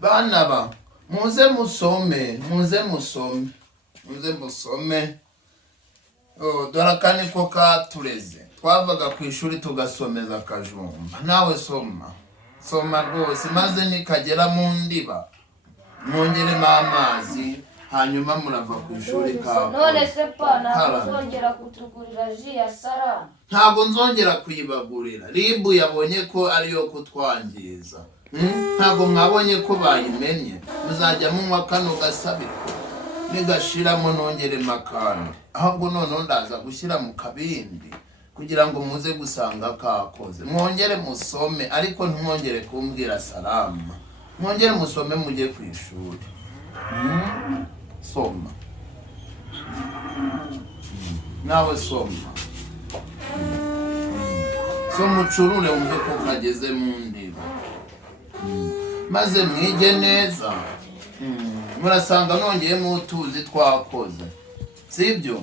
bana ba muze musome dorakani ko katureze twavaga ku ishuri tugasomeza akajumba nawe soma rwose maze nikagera mu ndiba mwongeremo amazi hanyuma murava ku ishuri kawe. None se pa ntabwo nzongera kutugurira ji ya Sara? Ntabwo nzongera kuyibagurira. Ribu yabonye ko ariyo kutwangiza. Ntabwo mwabonye ko bayimenye. Muzajya munywa kano gasabiko nigashiramo nongere makandi. Ahubwo none ndaza gushyira mu kabindi kugira ngo muze gusanga kakoze. Mwongere musome ariko ntimwongere kumbwira salama. Mwongere musome mujye ku ishuri. Soma. Nawe soma. Soma ucurure wumve ko kageze mu ndiba. Maze mwige neza. Murasanga nongeyemo utuzi twakoze. Sibyo?